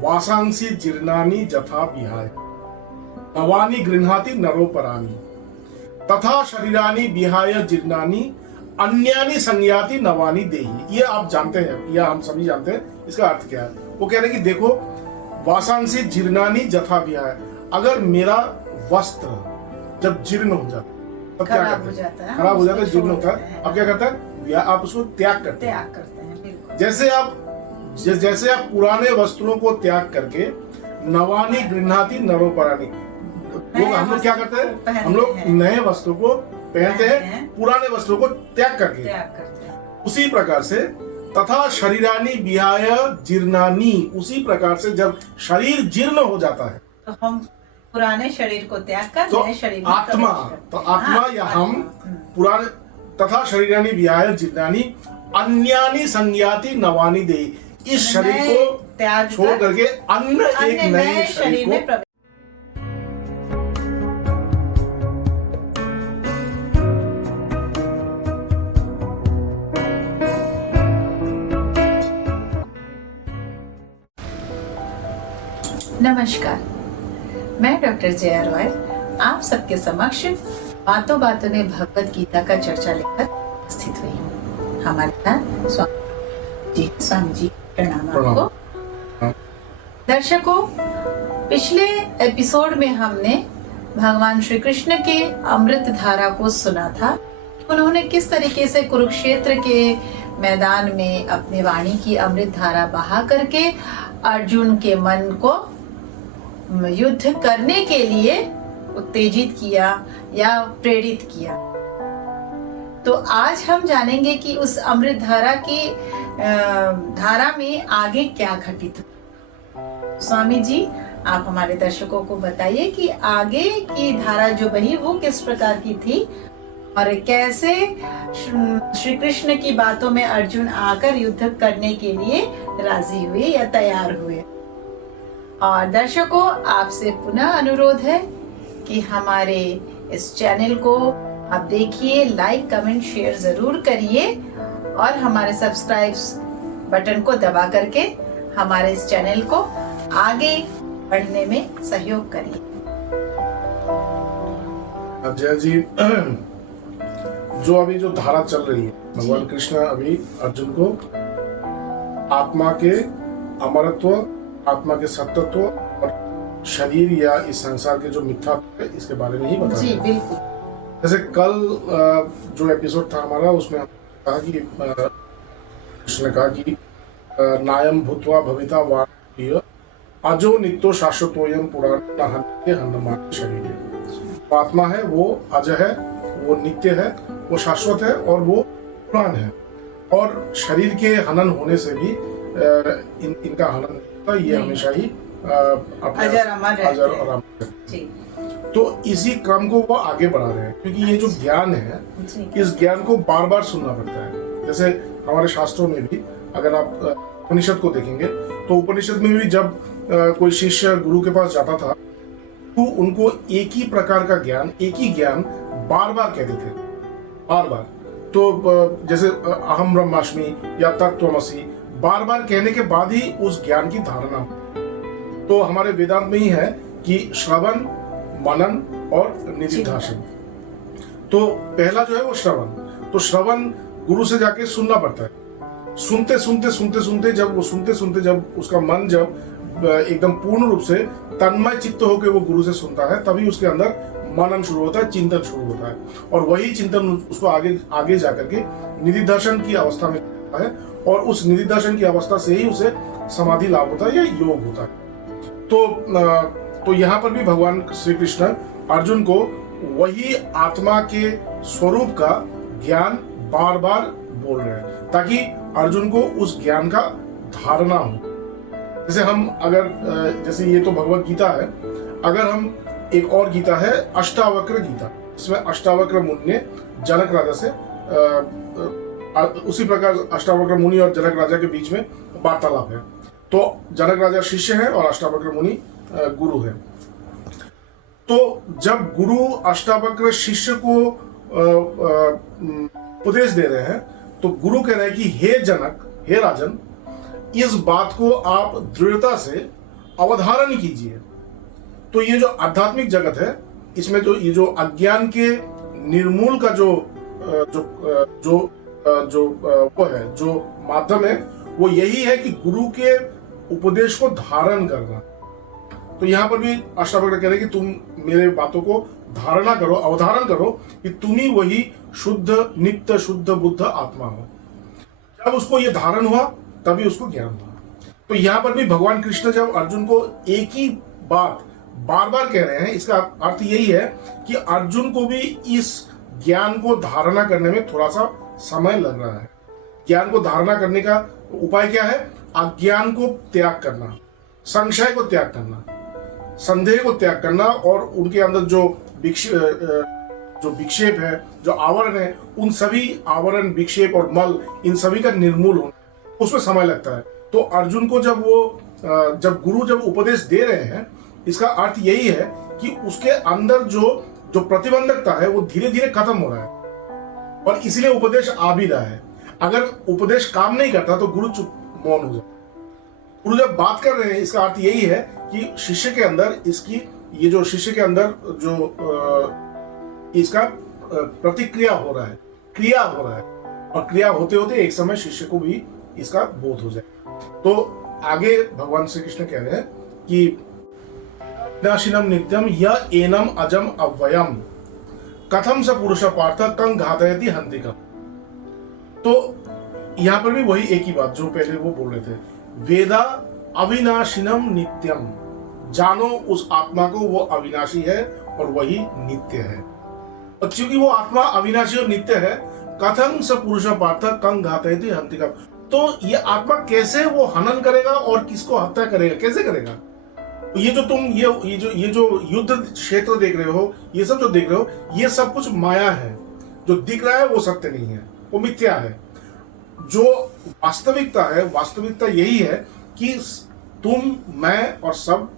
वासांसी जीर्णानि जथा विहाय नवानि गृह्णाति नरोपराणि तथा शरीरानि विहाय जीर्णानि अन्यानि संयाति नवानि देहि। ये आप जानते हैं, या हम सभी जानते हैं इसका अर्थ क्या है। वो कह रहे हैं कि देखो, वासांसी जीर्णानि जथा विहाय, अगर मेरा वस्त्र जब जीर्ण हो जाता है तब क्या करते हैं? खराब हो जाता है, जीर्ण होता है। अब क्या करता है? आप उसको त्याग करते हैं। जैसे आप पुराने वस्त्रों को त्याग करके नवानी गृह्णाति नरोपराणि, हम लोग क्या करते हैं? हम लोग नए वस्त्रों को पहनते हैं, पुराने वस्त्रों को त्याग करके। उसी प्रकार से तथा शरीरानी विहाय जीर्णानि, उसी प्रकार से जब शरीर जीर्ण हो जाता है तो हम पुराने शरीर को त्याग कर तो नए शरीर में आत्मा या हम पुराने तथा शरीरानी विहाय जीर्णानि अन्यानि संयाति नवानि देहि, इस शरीर को त्याग छोड़ करके अन्य एक नए शरीर को नमस्कार, मैं डॉक्टर जया रॉय आप सबके समक्ष बातों बातों में भगवत गीता का चर्चा लेकर उपस्थित हुई हूँ। हमारे साथ स्वामी जी प्रणाम आपको। दर्शकों, पिछले एपिसोड में हमने भगवान श्री कृष्ण के अमृत धारा को सुना था। उन्होंने किस तरीके से कुरुक्षेत्र के मैदान में अपनी वाणी की अमृत धारा बहा करके अर्जुन के मन को युद्ध करने के लिए उत्तेजित किया या प्रेरित किया। तो आज हम जानेंगे कि उस अमृत धारा की धारा में आगे क्या घटित हुआ। स्वामी जी, आप हमारे दर्शकों को बताइए कि आगे की धारा जो बही वो किस प्रकार की थी और कैसे श्री कृष्ण की बातों में अर्जुन आकर युद्ध करने के लिए राजी हुए या तैयार हुए। और दर्शकों, आपसे पुनः अनुरोध है कि हमारे इस चैनल को आप देखिए, लाइक कमेंट शेयर जरूर करिए और हमारे सब्सक्राइब बटन को दबा करके हमारे इस चैनल को आगे बढ़ने में सहयोग करिए। जय जी, जो अभी जो धारा चल रही है, भगवान कृष्ण अभी अर्जुन को आत्मा के अमरत्व, आत्मा के सत्यत्व और शरीर या इस संसार के जो मिथ्यात्व है इसके बारे में ही बता रहे हैं। बिल्कुल। जैसे कल जो एपिसोड था हमारा, उसमें कहा कि कृष्ण ने कहा कि नायम भूत्वा भविता वाणीय अजो नित्यो शाश्वतोयम पुराण हनुमान शरीर। तो आत्मा है वो अज है, वो नित्य है, वो शाश्वत है और वो पुराण है। और शरीर के हनन होने से भी इनका हनन ये हमेशा ही अजर और अमर। तो इसी क्रम को वो आगे बढ़ा रहे हैं, क्योंकि ये जो ज्ञान है इस ज्ञान को बार बार सुनना पड़ता है। जैसे हमारे शास्त्रों में भी अगर आप उपनिषद को देखेंगे तो उपनिषद में भी जब कोई शिष्य गुरु के पास जाता था तो उनको एक ही प्रकार का ज्ञान, एक ही ज्ञान बार बार कहते थे, बार बार। तो जैसे अहम ब्रह्मास्मि या तत्त्वमसि बार बार कहने के बाद ही उस ज्ञान की धारणा हो। तो हमारे वेदांत में ही है कि श्रवण, मनन और निधिध्यासन। तो पहला जो है वो श्रवण। तो श्रवण गुरु से जाके सुनना पड़ता है। सुनते सुनते जब उसका मन जब एकदम पूर्ण रूप से तन्मय चित्त होकर वो गुरु से सुनता है, तभी उसके अंदर मनन शुरू होता है, चिंतन शुरू होता है। और वही चिंतन उसको आगे जाकर के निधिध्यासन की अवस्था में होता है और उस निधिध्यासन की अवस्था से ही उसे समाधि लाभ होता है या योग होता है। तो यहाँ पर भी भगवान श्री कृष्ण अर्जुन को वही आत्मा के स्वरूप का ज्ञान बार बार बोल रहे हैं, ताकि अर्जुन को उस ज्ञान का धारणा हो। जैसे हम अगर जैसे ये तो भगवत गीता है, अगर हम एक और गीता है अष्टावक्र गीता, इसमें अष्टावक्र मुनि ने जनक राजा से उसी प्रकार अष्टावक्र मुनि और जनक राजा के बीच में वार्तालाप है। तो जनक राजा शिष्य है और अष्टावक्र मुनि गुरु है। तो जब गुरु अष्टावक्र शिष्य को उपदेश दे रहे हैं तो गुरु कह रहे हैं कि हे जनक, हे राजन, इस बात को आप दृढ़ता से अवधारण कीजिए। तो ये जो आध्यात्मिक जगत है, इसमें जो ये जो अज्ञान के निर्मूल का जो वो है, जो माध्यम है, वो यही है कि गुरु के उपदेश को धारण करना। तो यहाँ पर भी अष्टावक्र कह रहे हैं कि तुम मेरे बातों को धारणा करो, अवधारण करो कि तुम ही वही शुद्ध नित्य शुद्ध बुद्ध आत्मा हो। जब उसको ये धारण हुआ तभी उसको ज्ञान हुआ। तो यहाँ पर भी भगवान कृष्ण जब अर्जुन को एक ही बात बार बार कह रहे हैं, इसका अर्थ यही है कि अर्जुन को भी इस ज्ञान को धारणा करने में थोड़ा सा समय लग रहा है। ज्ञान को धारणा करने का उपाय क्या है? अज्ञान को त्याग करना, संशय को त्याग करना, संदेह को त्याग करना, और उनके अंदर जो विक्षेप है, जो आवरण है, उन सभी आवरण, विक्षेप और मल, इन सभी का निर्मूल होना, उसमें समय लगता है। तो अर्जुन को जब गुरु जब उपदेश दे रहे हैं, इसका अर्थ यही है कि उसके अंदर जो प्रतिबंधकता है वो धीरे धीरे खत्म हो रहा है, और इसलिए उपदेश आ भी रहा है। अगर उपदेश काम नहीं करता तो गुरु चुप मौन हो जाता। गुरु जब बात कर रहे हैं, इसका अर्थ यही है कि शिष्य के अंदर शिष्य के अंदर इसका प्रतिक्रिया हो रहा है, क्रिया हो रहा है, और क्रिया होते होते एक समय शिष्य को भी इसका बोध हो जाए। तो आगे भगवान श्री कृष्ण कह रहे हैं कि विनाशिनम नित्यम य एनम अजम अव्ययम कथम स पुरुष पार्थ कं घातयति हंतिकम। तो यहां पर भी वही एक ही बात जो पहले वो बोल रहे थे, वेदा अविनाशिनम नित्यम, जानो उस आत्मा को, वो अविनाशी है और वही नित्य है। और क्योंकि वो आत्मा अविनाशी और नित्य है, कथम स पुरुष पार्थ कं घातयति हंतिकम, तो ये आत्मा कैसे वो हनन करेगा और किसको हत्या करेगा, कैसे करेगा? ये जो तुम ये जो युद्ध क्षेत्र देख रहे हो, ये सब जो देख रहे हो, ये सब कुछ माया है। जो दिख रहा है वो सत्य नहीं है, वो मिथ्या है। जो वास्तविकता है, वास्तविकता यही है कि तुम, मैं और सब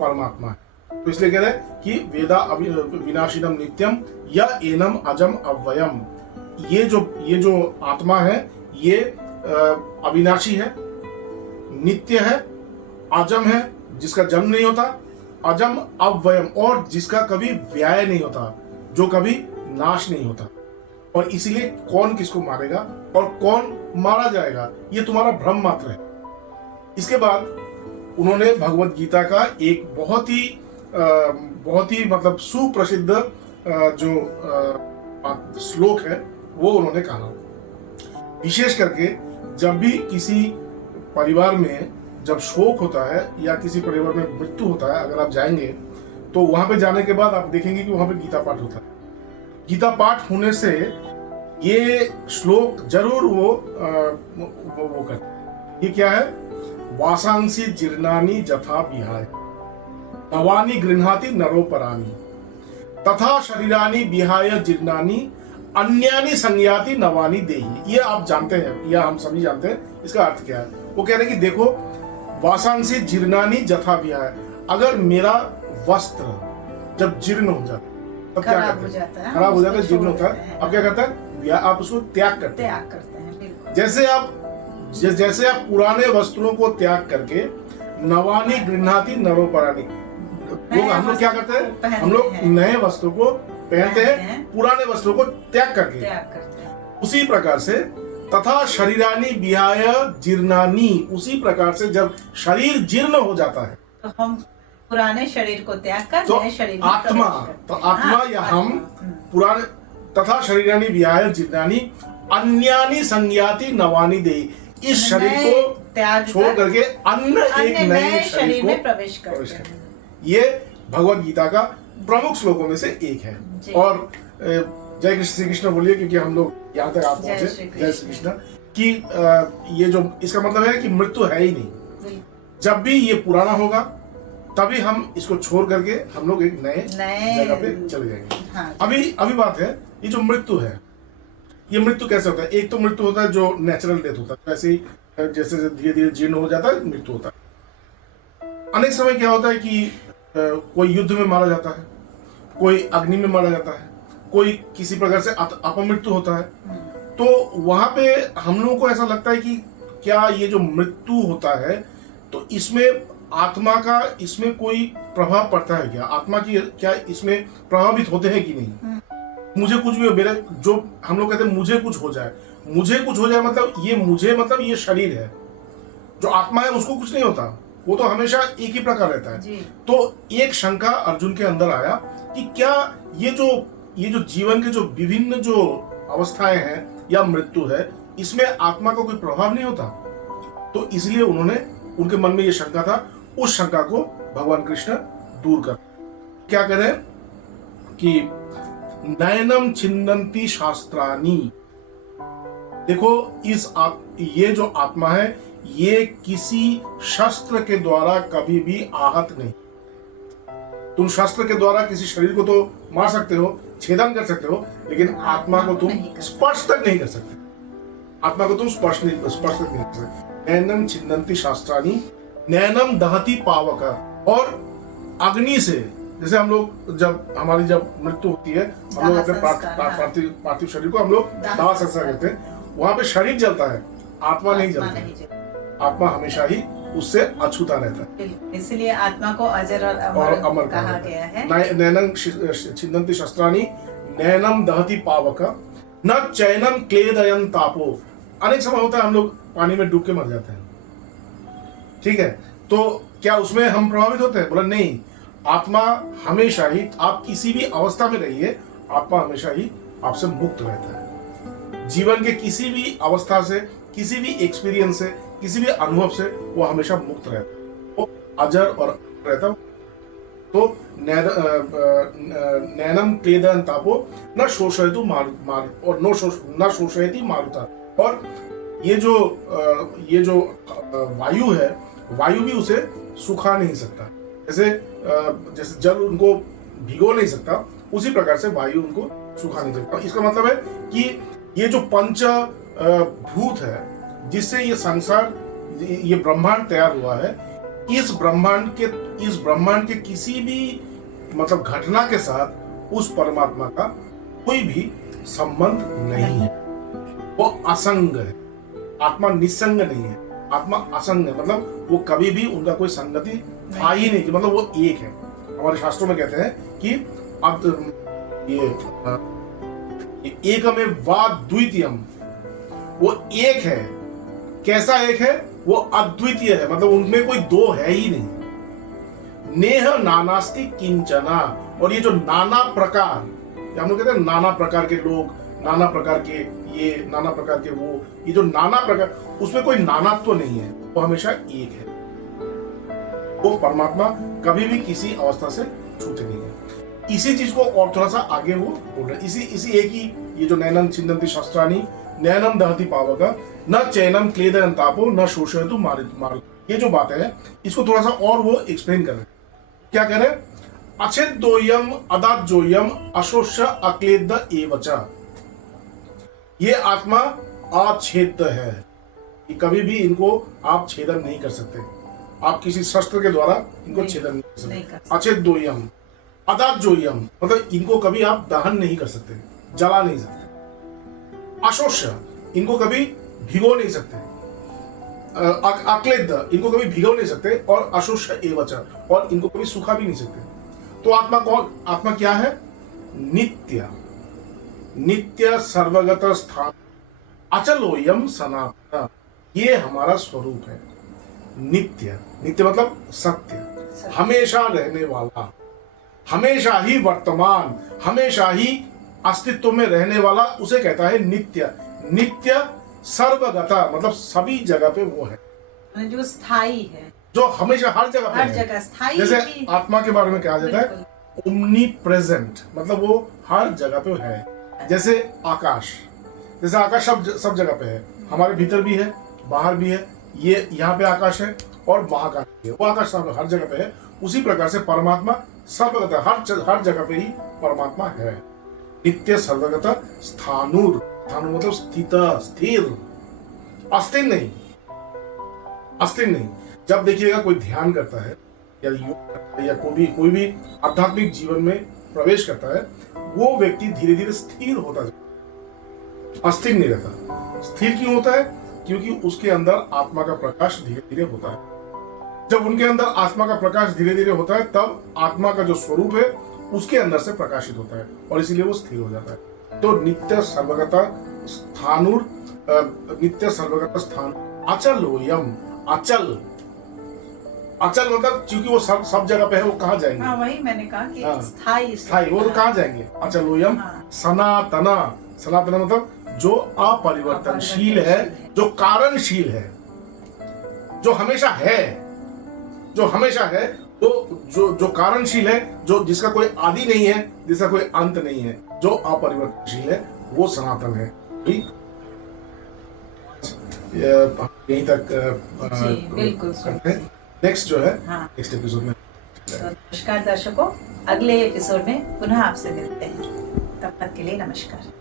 परमात्मा है। तो इसलिए कह रहे हैं कि वेदा विनाशिनम नित्यम या एनम अजम अव्ययम, ये जो आत्मा है ये अविनाशी है, नित्य है, अजम है, जिसका जन्म नहीं होता, अजम अव्ययम, और जिसका कभी व्याय नहीं होता, जो कभी नाश नहीं होता। और इसीलिए कौन किसको मारेगा और कौन मारा जाएगा, ये तुम्हारा भ्रम मात्र है। इसके बाद उन्होंने भगवत गीता का एक बहुत ही मतलब सुप्रसिद्ध जो श्लोक है वो उन्होंने कहा। विशेष करके जब भी किसी परिवार में जब शोक होता है या किसी परिवार में मृत्यु होता है, अगर आप जाएंगे तो वहां पे जाने के बाद आप देखेंगे कि वहां पे गीता पाठ होता है। गीता पाठ होने से ये श्लोक जरूर वो करते। ये क्या है? वासांसी जीर्णानि जथा विहाय नवानि गृह्णाति नरोपराणि तथा शरीरानि विहाय जीर्णानि अन्यानि संयाति नवानि देहि। ये आप जानते हैं, या हम सभी जानते हैं इसका अर्थ क्या है। वो कह रहे हैं कि देखो, वासांसी जीर्णानि जथा विहाय, अगर मेरा वस्त्र जब जीर्ण हो जाता है तब क्या करते हैं? खराब हो जाता है, जीर्ण होता है। अब क्या करता है? आप उसको त्याग करते हैं। जैसे आप पुराने वस्त्रों को त्याग करके नवानी गृह्णाति नरोपराणि, हम लोग क्या करते हैं? हम लोग नए वस्त्रों को पहनते हैं, पुराने वस्त्रों को त्याग करके। उसी प्रकार से तथा शरीरानी विहाय जीर्णानि, उसी प्रकार से जब शरीर जीर्ण हो जाता है तो हम पुराने शरीर को त्याग कर तो नए शरीर में आत्मा या हम पुराने, तथा शरीरानी विहाय जीर्णानि अन्यानि संयाति नवानि देहि, इस शरीर को छोड़ करके अन्य एक नए शरीर में प्रवेश करते हैं। ये भगवत गीता का प्रमुख श्लोकों में से एक है। और जय श्री कृष्ण बोलिए, क्योंकि हम लोग यहाँ तक आप पहुंचे। जय श्री कृष्ण। कि ये जो इसका मतलब है कि मृत्यु है ही नहीं। जब भी ये पुराना होगा तभी हम इसको छोड़ करके हम लोग एक नए जगह पे चले जाएंगे। हाँ, अभी बात है, ये जो मृत्यु है, ये मृत्यु कैसे होता है? एक तो मृत्यु होता है जो नेचुरल डेथ होता है, वैसे ही जैसे धीरे धीरे जीर्ण हो जाता है मृत्यु होता है। अनेक समय क्या होता है कि कोई युद्ध में मारा जाता है, कोई अग्नि में मारा जाता है, कोई किसी प्रकार से अपमृत्यु होता है। तो वहां पे हम लोगों को ऐसा लगता है कि क्या ये जो मृत्यु होता है तो इसमें आत्मा का इसमें कोई प्रभाव पड़ता है क्या, आत्मा की क्या इसमें प्रभावित होते हैं कि नहीं। मुझे कुछ भी हो, मेरे जो हम लोग कहते हैं मुझे कुछ हो जाए, मुझे कुछ हो जाए मतलब ये मुझे मतलब ये शरीर है, जो आत्मा है उसको कुछ नहीं होता, वो तो हमेशा एक ही प्रकार रहता है। तो एक शंका अर्जुन के अंदर आया कि क्या ये जो जीवन के जो विभिन्न जो अवस्थाएं हैं या मृत्यु है, इसमें आत्मा का कोई प्रभाव नहीं होता। तो इसलिए उनके मन में ये शंका था, उस शंका को भगवान कृष्ण दूर कर क्या कह रहे हैं कि नयनम छिन्नन्ति शास्त्राणी। देखो ये जो आत्मा है ये किसी शस्त्र के द्वारा कभी भी आहत नहीं। तुम शस्त्र के द्वारा किसी शरीर को तो मार सकते हो, छेदन कर सकते हो, लेकिन आत्मा को तुम स्पर्श तक नहीं कर सकते। आत्मा को तुम स्पर्श तक नहीं कर सकते। नैनम छिन्नन्ति शास्त्राणी नैनम दहति पावक। और अग्नि से, जैसे हम लोग हमारी जब मृत्यु होती है, हम लोग अपने पार्थिव शरीर को हम लोग दाह संस्कार करते हैं, वहां पे शरीर जलता है, आत्मा नहीं जलता। आत्मा हमेशा ही उससे अछूता रहता है, इसलिए आत्मा को अजर और अमर कहा गया है। नैनम छिन्नन्ति शस्त्राणी नैनम दहति पावक न चैनम क्लेदयन तापो। अनेक समय होता है हम लोग पानी में डूब के मर जाते हैं, ठीक है, तो क्या उसमें हम प्रभावित होते हैं? बोला नहीं, आत्मा हमेशा ही, आप किसी भी अवस्था में रहिए, आत्मा हमेशा ही आपसे मुक्त रहता है। जीवन के किसी भी अवस्था से, किसी भी एक्सपीरियंस से, किसी भी अनुभव से वो हमेशा मुक्त रहता है, वो अजर और रहता है। तो नैनम क्लेदन तापो न शोषयतु और न शोषयति मारुता। और ये जो वायु है, वायु भी उसे सुखा नहीं सकता। जैसे जल उनको भिगो नहीं सकता, उसी प्रकार से वायु उनको सुखा नहीं सकता। इसका मतलब है कि ये जो पंच भूत है जिससे ये संसार, ये ब्रह्मांड तैयार हुआ है, इस ब्रह्मांड के किसी भी मतलब घटना के साथ उस परमात्मा का कोई भी संबंध नहीं है। वो असंग है, आत्मा निसंग नहीं है, आत्मा असंग है, मतलब वो कभी भी उनका कोई संगति था ही नहीं, मतलब वो एक है। हमारे शास्त्रों में कहते हैं कि एकमेव वा द्वितीयम, वो एक है। कैसा एक है? वो अद्वितीय है, मतलब उनमें कोई दो है ही नहीं। नेह नानास्ति किंचना। और ये जो नाना प्रकार, हम लोग कहते हैं नाना प्रकार के लोग, नाना प्रकार के ये, नाना प्रकार के वो, ये जो नाना प्रकार, उसमें कोई नानात्व नहीं है, वो हमेशा एक है। वो परमात्मा कभी भी किसी अवस्था से छूटे नहीं है। इसी चीज को और थोड़ा सा आगे वो बोल रहे, इसी एक ही, ये जो नैनम छिन्नन्ति शस्त्राणी नैनम दहति पावक न चैनम क्लेदयन तापो न शोषयतु मारुत। ये जो बात है इसको थोड़ा सा और वो एक्सप्लेन कर रहे हैं। क्या कह रहे हैं? अछेद्योयम अदाज्योयम अशोष्य अक्लेद एवच। ये आत्मा अछेद्य है, ये कभी भी इनको आप छेदन नहीं कर सकते, आप किसी शस्त्र के द्वारा इनको छेदन नहीं कर सकते। अछेद्योयम अदाज्योयम, मतलब इनको कभी आप दहन नहीं कर सकते, जला नहीं सकते। अशोष्य, इनको कभी भिगो नहीं सकते। अक्लेद, इनको कभी भिगो नहीं सकते। और अशोष्य एवच, और इनको कभी सुखा भी नहीं सकते। तो आत्मा क्या है? नित्य, नित्य सर्वगत स्थान अचलोयम सनातन। ये हमारा स्वरूप है। नित्य, नित्य मतलब सत्य, हमेशा रहने वाला, हमेशा ही वर्तमान, हमेशा ही अस्तित्व में रहने वाला, उसे कहता है नित्य। नित्य सर्वगता, मतलब सभी जगह पे वो है, जो स्थायी है, जो हमेशा हर जगह पे हर जगह स्थायी। जैसे आत्मा के बारे में कहा जाता है ओमनी प्रेजेंट, मतलब वो हर जगह पे है। जैसे आकाश, जैसे आकाश सब जगह पे है, हमारे भीतर भी है, बाहर भी है। ये यहाँ पे आकाश है और वहां का है, वो आकाश हर जगह पे है। उसी प्रकार से परमात्मा सर्वगत, हर जगह पे ही परमात्मा है। नित्य सर्वगत स्थानुर, स्थानु मतलब स्थित, स्थिर, अस्थिर नहीं, अस्थिर नहीं। जब देखिएगा कोई ध्यान करता है या योग करता है या कोई भी आध्यात्मिक जीवन में प्रवेश करता है, वो व्यक्ति धीरे धीरे स्थिर होता जाता है, अस्थिर नहीं रहता। स्थिर क्यों होता है? क्योंकि उसके अंदर आत्मा का प्रकाश धीरे धीरे होता है। जब उनके अंदर आत्मा का प्रकाश धीरे धीरे होता है, तब आत्मा का जो स्वरूप है उसके अंदर से प्रकाशित होता है और इसीलिए वो स्थिर हो जाता है। तो नित्य सर्वगता स्थानुर, नित्य सर्वगता स्थान अचलोयम, अचल, अचल मतलब क्योंकि वो सब जगह पे है, वो कहाँ जाएंगे? हाँ, वही मैंने कहा कि हाँ, स्थायी स्थायी, वो तो कहाँ जाएंगे? अचलोयम सनातना, सनातना मतलब जो अपरिवर्तनशील है, जो कारणशील है, जो हमेशा है, जो हमेशा है, तो जो कारणशील है, जो जिसका कोई आदि नहीं है, जिसका कोई अंत नहीं है, जो अपरिवर्तनशील है, वो सनातन है। ठीक, यहीं तक बिल्कुल करते हैं। नेक्स्ट जो है, हाँ, नेक्स्ट एपिसोड में। तो नमस्कार दर्शकों, अगले एपिसोड में पुनः आपसे मिलते हैं। तब तक के लिए नमस्कार।